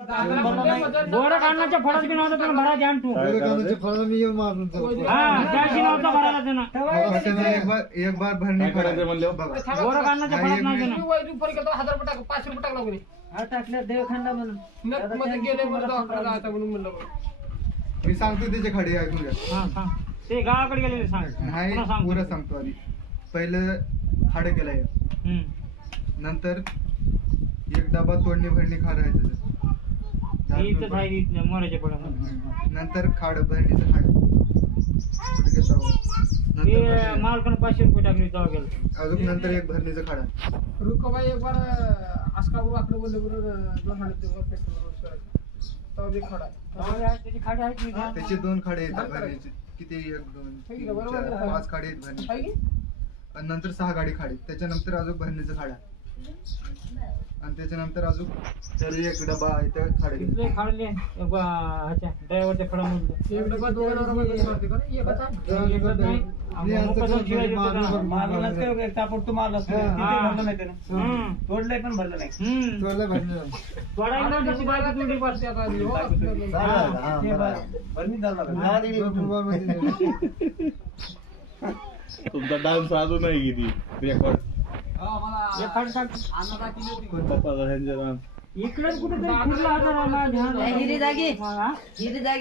बोरा काढण्याच्या फळात बी नव्हतं पण भरा ध्यान तू हा त्याशी नव्हतं भरायला त्यानं एक बार भरणे करायचं म्हणलं बोरा काढण्याच्या फळात नाही त्यानं 1000 रुपये टाका 500 रुपये टाकला कोणी टाकल्या देवखंडा म्हणून मध्ये गेले म्हणून दवाखान्यात जायचं म्हणून म्हणलं मी सांगतो त्याचे खडे ऐकून घ्या. हा सांग ते गावाकडे गेलेले सांग नाही पुन्हा सांग. पुरं सांगतो आधी. पहिलं खाडं केलंय नंतर एक डबा तोडणी भरणी खाड आहे त्याचं इथं आहे इथं मोराच्या पडा नंतर खाड भरणीचं खाड गुडघ्याचा वर. ते नंतर मालकानं 500 रुपये टाकले तेव्हा गेलं अजून नंतर एक भरणीचं खाड आहे. रुकोबाई एक बार आसकावर आकडे बोलले बरोबर 2 खडा त्याची खाडी आहे की नाही? त्याचे 2 खाडे आहेत भरणीचे. किती 1 2 3 4 5 खाडे आहेत भरणी आणि नंतर 6 गाडी खाडी त्याच्यानंतर अजून भरणीचं खाड आहे आणि त्याच्यानंतर अजून तरी एक डबा इथं खाडे इथले खाडले ह्याच्या ड्रायव्हरच्या फळामधलं एक डबा 2000 मारते का रे? एकाचा एकच नाही मुकाचं शिवाय मारलाच काय ताबडतोब मारलाच नाही. तिथे भरलं नाही त्यानं. तोडलंय पण भरलं नाही. तोडायला त्याची बायको तोडली पास. आता हो. ते भरणीत झालं का? तुमचा डान्स अजून नाही किती रेकॉर्ड हे खाड टाक. पप्पा ह्यांच्या इकडे कुठेतरी कुठला हाताला ध्यान हिरी जागी हा? हिरी जागी